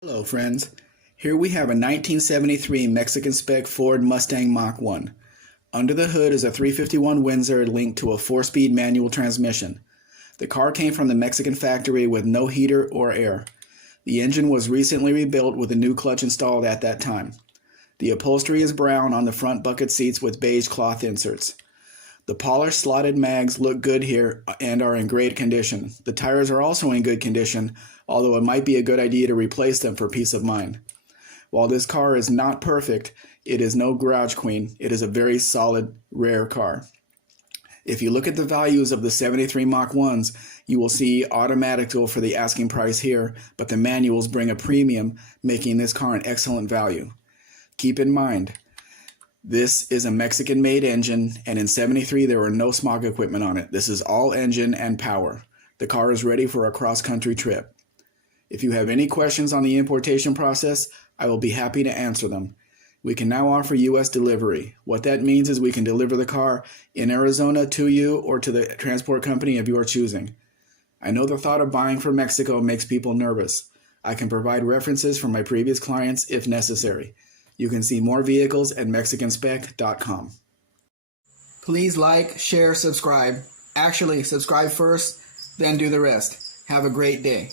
Hello friends, here we have a 1973 Mexican spec Ford Mustang Mach I. Under the hood is a 351 Windsor linked to a 4-speed manual transmission. The car came from the Mexican factory with no heater or air. The engine was recently rebuilt with a new clutch installed at that time. The upholstery is brown on the front bucket seats with beige cloth inserts. The polished slotted mags look good here and are in great condition. The tires are also in good condition, although it might be a good idea to replace them for peace of mind. While this car is not perfect, it is no garage queen. It is a very solid, rare car. If you look at the values of the 73 Mach 1s, you will see automatic go for the asking price here, but the manuals bring a premium, making this car an excellent value. Keep in mind, this is a Mexican-made engine, and in 73 there were no smog equipment on it. This is all engine and power. The car is ready for a cross-country trip. If you have any questions on the importation process, I will be happy to answer them. We can now offer U.S. delivery. What that means is we can deliver the car in Arizona to you or to the transport company of your choosing. I know the thought of buying from Mexico makes people nervous. I can provide references from my previous clients if necessary. You can see more vehicles at mexicanspec.com. Please like, share, subscribe. Actually, subscribe first, then do the rest. Have a great day.